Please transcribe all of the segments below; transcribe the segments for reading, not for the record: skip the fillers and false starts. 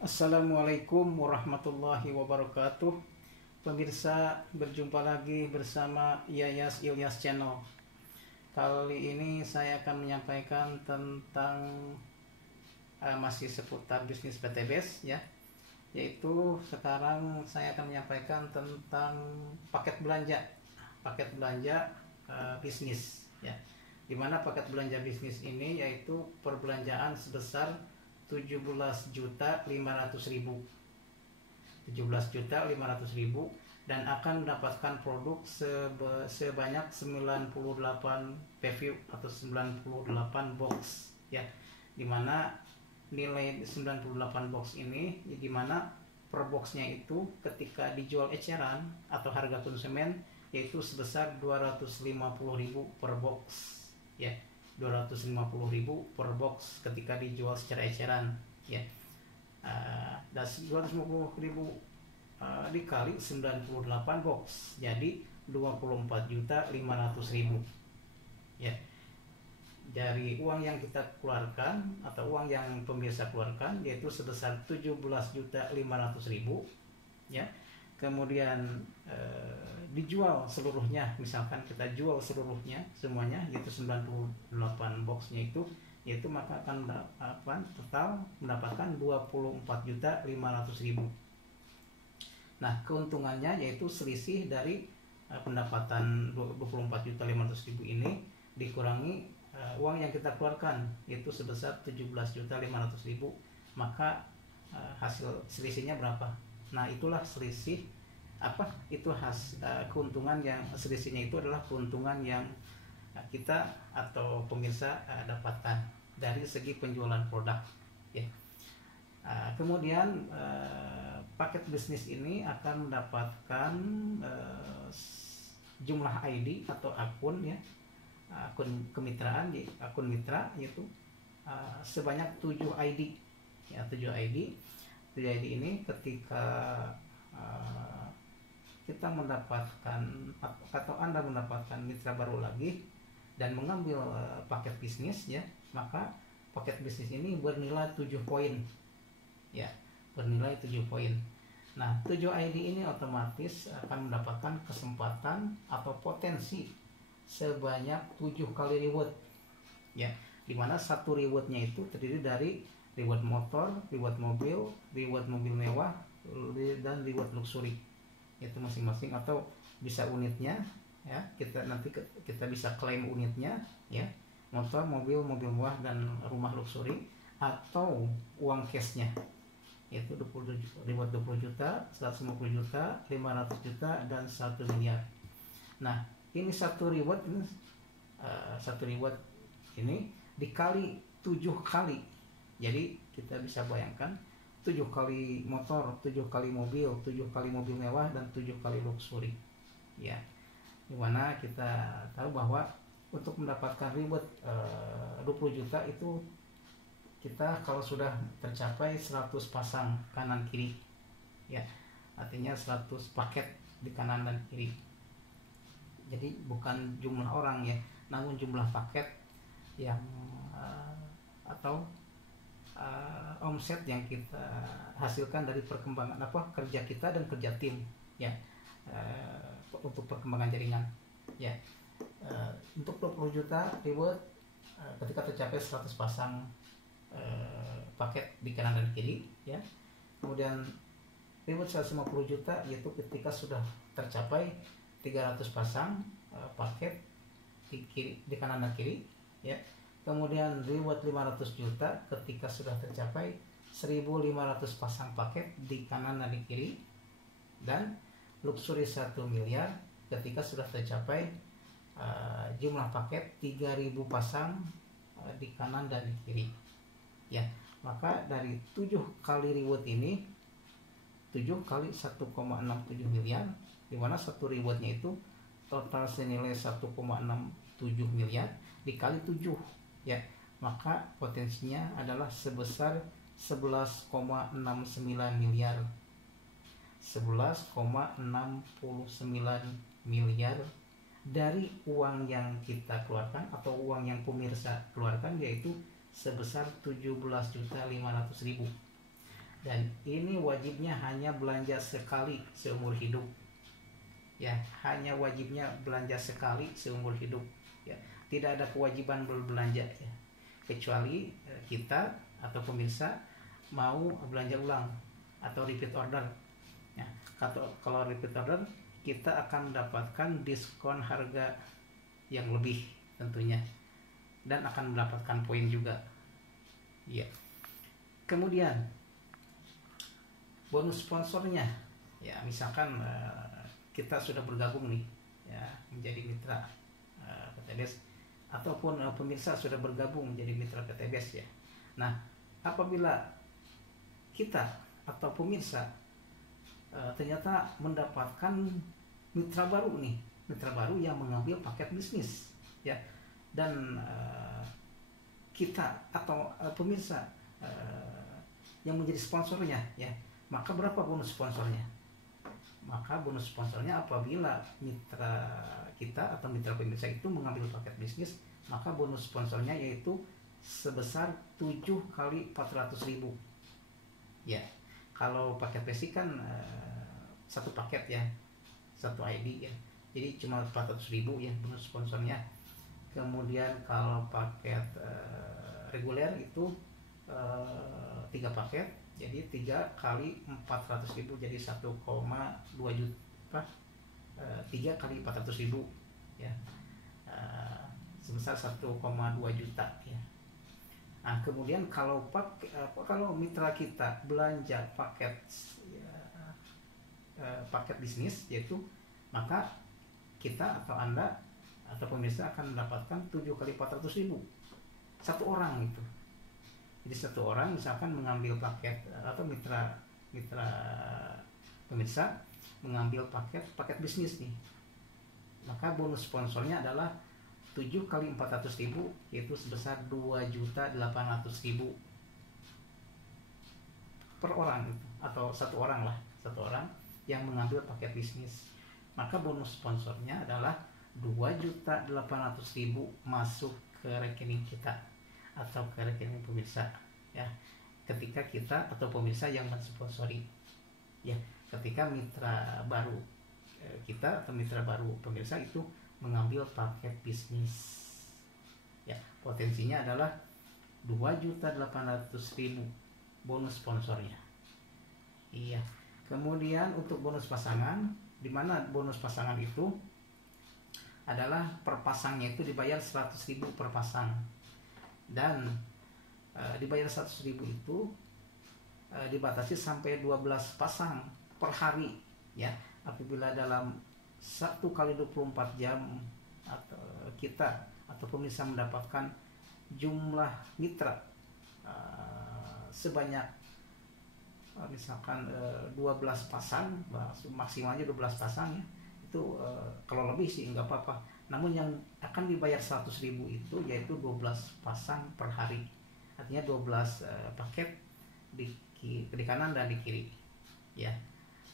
Assalamualaikum warahmatullahi wabarakatuh. Pemirsa, berjumpa lagi bersama Yayas Ilyas Channel. Kali ini saya akan menyampaikan tentang masih seputar bisnis PTBS ya. Yaitu sekarang saya akan menyampaikan tentang paket belanja. Paket belanja bisnis ya. Dimana paket belanja bisnis ini yaitu perbelanjaan sebesar 17.500.000 dan akan mendapatkan produk sebanyak 98 preview atau 98 box ya, dimana nilai 98 box ini dimana per boxnya itu ketika dijual eceran atau harga konsumen yaitu sebesar 250.000 per box ya, 250.000 per box ketika dijual secara eceran ya. Dan 250.000 dikali 98 box jadi 24.500.000 ya. Dari uang yang kita keluarkan atau uang yang pemirsa keluarkan yaitu sebesar 17.500.000 ya. Kemudian dijual seluruhnya, misalkan kita jual seluruhnya semuanya yaitu 98 boxnya itu, yaitu maka akan total mendapatkan 24.500.000. Nah, keuntungannya yaitu selisih dari pendapatan 24.500.000 ini dikurangi uang yang kita keluarkan yaitu sebesar 17.500.000, maka hasil selisihnya berapa? Nah, itulah selisih keuntungan yang selisihnya itu adalah keuntungan yang kita atau pemirsa dapatkan dari segi penjualan produk ya. Kemudian paket bisnis ini akan mendapatkan jumlah ID atau akun ya, akun kemitraan, akun mitra yaitu sebanyak 7 ID ya, 7 ID. 7 ID ini ketika kita mendapatkan atau Anda mendapatkan mitra baru lagi dan mengambil paket bisnis ya, maka paket bisnis ini bernilai 7 poin ya, bernilai 7 poin. Nah, 7 ID ini otomatis akan mendapatkan kesempatan atau potensi sebanyak 7 kali reward ya, dimana satu rewardnya itu terdiri dari reward motor, reward mobil mewah, dan reward luxury, itu masing-masing atau bisa unitnya ya, kita bisa klaim unitnya ya, motor, mobil mewah dan rumah luxury, atau uang cashnya yaitu 20 juta, 150 juta, 500 juta dan 1 miliar. Nah, ini satu reward ini dikali 7 kali, jadi kita bisa bayangkan 7 kali motor, 7 kali mobil, 7 kali mobil mewah dan 7 kali luxury ya. Dimana kita tahu bahwa untuk mendapatkan reward 20 juta itu kita kalau sudah tercapai 100 pasang kanan kiri ya, artinya 100 paket di kanan dan kiri. Jadi bukan jumlah orang ya, namun jumlah paket yang atau omset yang kita hasilkan dari perkembangan kerja kita dan kerja tim ya, untuk perkembangan jaringan ya. Untuk 20 juta reward ketika tercapai 100 pasang paket di kanan dan kiri ya. Kemudian reward 150 juta yaitu ketika sudah tercapai 300 pasang paket di kanan dan kiri ya. Kemudian reward 500 juta ketika sudah tercapai 1.500 pasang paket di kanan dan di kiri, dan luxury 1 miliar ketika sudah tercapai jumlah paket 3.000 pasang di kanan dan di kiri ya. Maka dari 7 kali reward ini, 7 kali 1,67 miliar, dimana satu rewardnya itu total senilai 1,67 miliar dikali 7 ya, maka potensinya adalah sebesar 11,69 miliar, 11,69 miliar dari uang yang kita keluarkan atau uang yang pemirsa keluarkan, yaitu sebesar 17.500.000. dan ini wajibnya hanya belanja sekali seumur hidup. Ya, hanya wajibnya belanja sekali seumur hidup. Ya, tidak ada kewajiban berbelanja ya. Kecuali kita atau pemirsa mau belanja ulang atau repeat order. Ya, kalau repeat order kita akan mendapatkan diskon harga yang lebih tentunya dan akan mendapatkan poin juga. Ya. Kemudian bonus sponsornya, ya misalkan kita sudah bergabung nih ya menjadi mitra PTBS ataupun pemirsa sudah bergabung menjadi mitra PTBS ya. Nah, apabila kita atau pemirsa ternyata mendapatkan mitra baru nih, mitra baru yang mengambil paket bisnis ya, dan kita atau pemirsa yang menjadi sponsornya ya, maka berapa bonus sponsornya? Maka bonus sponsornya apabila mitra kita atau mitra pemirsa itu mengambil paket bisnis, maka bonus sponsornya yaitu sebesar 7 kali 400.000 ya. Kalau paket basic kan satu paket ya, satu ID ya, jadi cuma 400.000 ya bonus sponsornya. Kemudian kalau paket reguler itu 3 paket, jadi 3 kali 400.000 jadi 1,2 juta, 3 kali 400.000 ya, sebesar 1,2 juta ya. Nah, kemudian kalau mitra kita belanja paket paket bisnis yaitu, maka kita atau Anda atau pemirsa akan mendapatkan 7 kali 400.000 satu orang itu. Jadi satu orang misalkan mengambil paket atau mitra pemirsa mengambil paket bisnis nih, maka bonus sponsornya adalah 7 kali 400.000 yaitu sebesar 2.800.000 per orang itu, atau satu orang yang mengambil paket bisnis. Maka bonus sponsornya adalah 2.800.000 masuk ke rekening kita atau ke rekening pemirsa ya, ketika kita atau pemirsa yang mensponsori ya, ketika mitra baru kita atau mitra baru pemirsa itu mengambil paket bisnis ya, potensinya adalah 2.800.000 bonus sponsornya. Iya. Kemudian untuk bonus pasangan, di mana bonus pasangan itu adalah per pasangnya itu dibayar 100.000 per pasang, dan dibayar 100.000 itu dibatasi sampai 12 pasang per hari ya. Apabila dalam 1 kali 24 jam atau kita atau pemirsa mendapatkan jumlah mitra sebanyak misalkan 12 pasang, maksimalnya 12 pasang ya, itu kalau lebih sih nggak apa-apa. Namun yang akan dibayar 100.000 itu yaitu 12 pasang per hari, artinya 12 paket di kanan dan di kiri ya,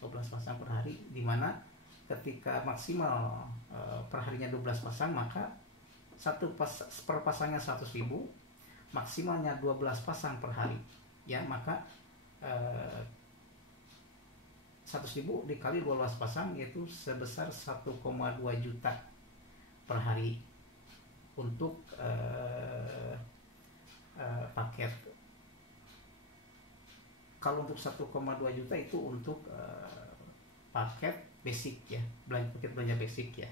12 pasang per hari, dimana ketika maksimal per harinya 12 pasang, maka per pasangnya 100.000, maksimalnya 12 pasang per hari ya, maka 100.000 dikali 12 pasang yaitu sebesar 1,2 juta per hari untuk paket. Kalau untuk 1,2 juta itu untuk paket basic ya, paket belanja basic ya.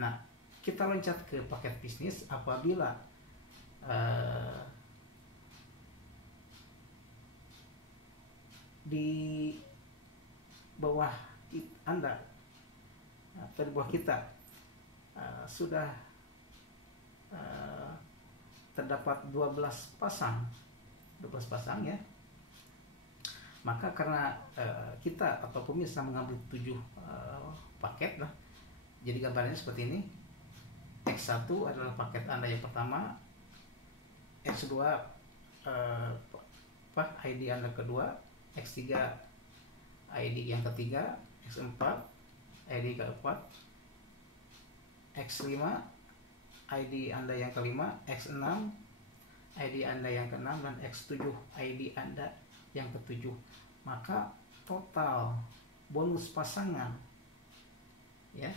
Nah, kita loncat ke paket bisnis apabila di bawah Anda atau di bawah kita sudah terdapat 12 pasang ya, maka karena kita atau pemirsa mengambil 7 paket lah, jadi gambarnya seperti ini. X1 adalah paket Anda yang pertama, X2 ID Anda kedua, X3 ID yang ketiga, X4 ID keempat, X5 ID Anda yang kelima, X6 ID Anda yang keenam, dan X7 ID Anda yang ketujuh, maka total bonus pasangan ya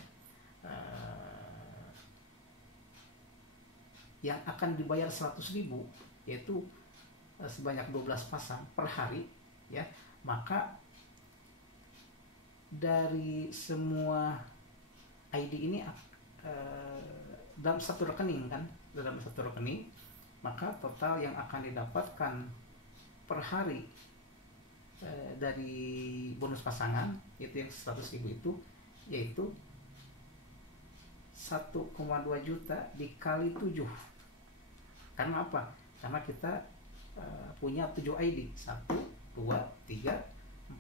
yang akan dibayar 100.000 yaitu sebanyak 12 pasang per hari ya, maka dari semua ID ini dalam satu rekening kan, maka total yang akan didapatkan per hari dari bonus pasangan itu yang 100.000 itu yaitu 1,2 juta dikali 7. Karena apa? Karena kita punya 7 ID, 1, 2, 3,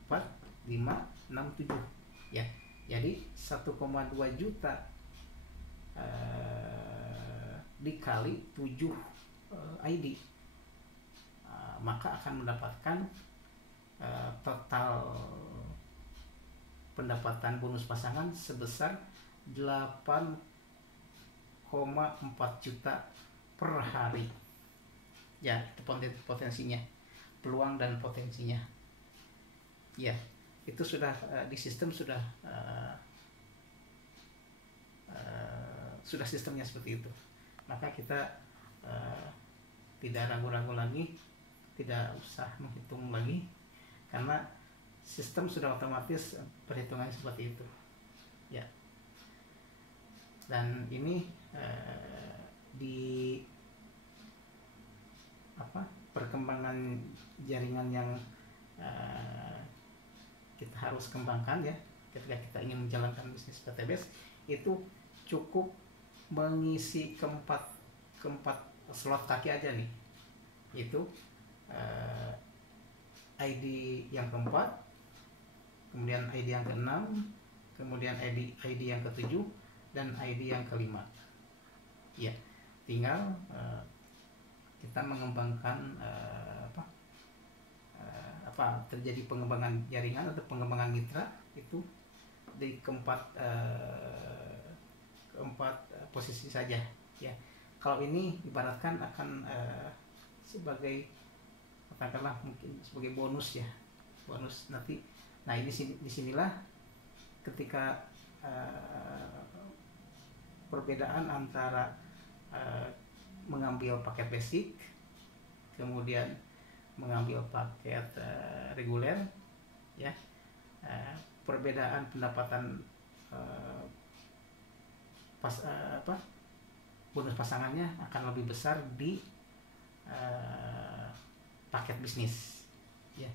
4, 5, 6, 7 ya. Jadi 1,2 juta dikali 7 ID, maka akan mendapatkan total pendapatan bonus pasangan sebesar 8,4 juta per hari ya. Itu potensinya, peluang dan potensinya ya. Itu sudah di sistem sudah sistemnya seperti itu. Maka kita tidak ragu-ragu lagi, tidak usah menghitung lagi, karena sistem sudah otomatis perhitungannya seperti itu ya. Dan ini di perkembangan jaringan yang kita harus kembangkan ya, ketika kita ingin menjalankan bisnis PTBS itu cukup mengisi keempat slot kaki aja nih, itu ID yang keempat, kemudian ID yang keenam, kemudian ID yang ketujuh, dan ID yang kelima ya. Tinggal kita mengembangkan terjadi pengembangan jaringan atau pengembangan mitra itu di keempat posisi saja ya. Kalau ini ibaratkan akan sebagai katakanlah mungkin sebagai bonus ya, bonus nanti. Nah ini disinilah ketika perbedaan antara mengambil paket basic kemudian mengambil paket reguler ya, perbedaan pendapatan bonus pasangannya akan lebih besar di paket bisnis ya,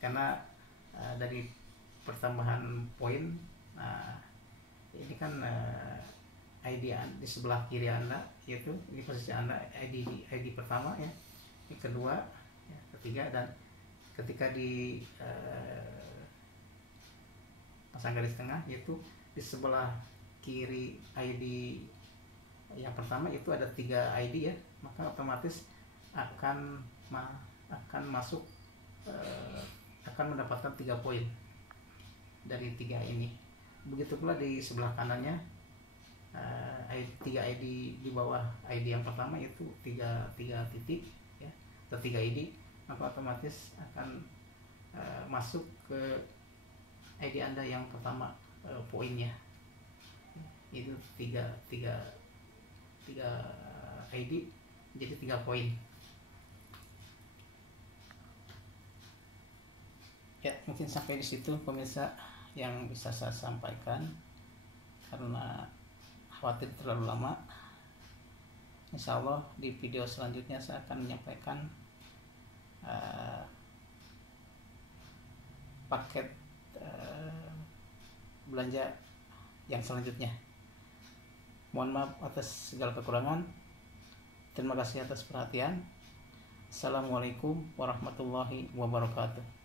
karena dari pertambahan poin. Ini kan ID di sebelah kiri Anda, yaitu ini posisi Anda ID pertama ya, ini kedua ya, ketiga, dan ketika di pasang garis tengah yaitu di sebelah kiri ID yang pertama itu ada 3 ID ya, maka otomatis akan masuk akan mendapatkan 3 poin dari 3 ini. Begitu pula di sebelah kanannya 3 ID di bawah ID yang pertama itu 3 titik ya, atau 3 ID, maka otomatis akan masuk ke ID Anda yang pertama poinnya. Itu 3 ID jadi 3 poin. Ya, mungkin sampai di situ pemirsa yang bisa saya sampaikan, karena khawatir terlalu lama. Insya Allah di video selanjutnya saya akan menyampaikan paket belanja yang selanjutnya. Mohon maaf atas segala kekurangan. Terima kasih atas perhatian. Assalamualaikum warahmatullahi wabarakatuh.